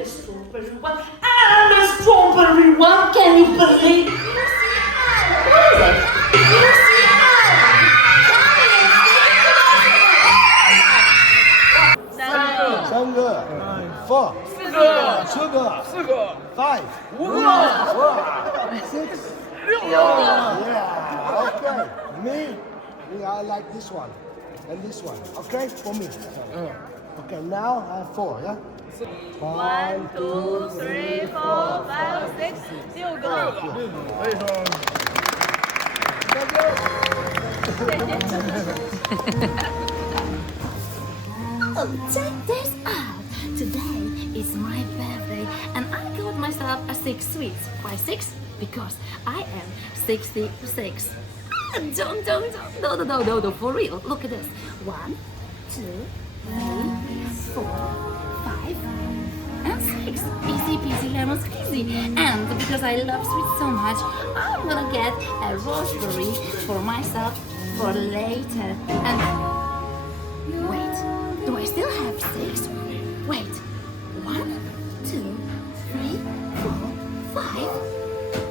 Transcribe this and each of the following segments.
the strawberry one, and the strawberry one. Can you believe? What is it?三个，four，四个，five，six，yeah, okay. Me, I like this one and this one. Okay, for me. Okay, now I have four, yeah. 1, 2, 3, 4, 5, 6，六个。可以说。Oh, check this out! Today is my birthday and I got myself a 6 sweets. Why 6? Because I am 66. No, for real. Look at this. 1, 2, 3, 4, 5, and 6. Easy peasy lemon squeezy. And because I love sweets so much, I'm gonna get a raspberry for myself for later. And wait. Do I still have 6? Wait. 1, 2, 3, 4, 5,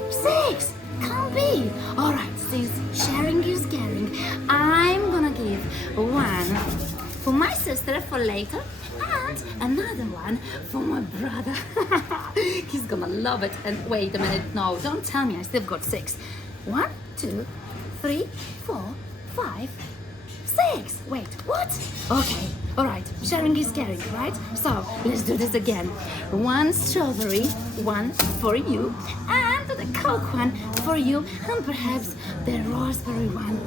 6. Can't be. Alright, since sharing is caring, I'm gonna give one for my sister for later and another one for my brother. He's gonna love it. And wait a minute. No, don't tell me I still got 6. 1, 2, 3, 4, 5, 6. Wait, what? Okay, all right. Sharing is caring, right? So let's do this again. 1 strawberry, 1 for you, and the Coke one for you, and perhaps the raspberry one.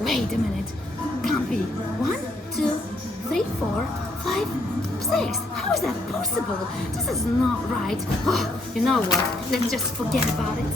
Wait a minute. Can't be. 1, 2, 3, 4, 5, 6. How is that possible? This is not right. Oh, you know what? Let's just forget about it.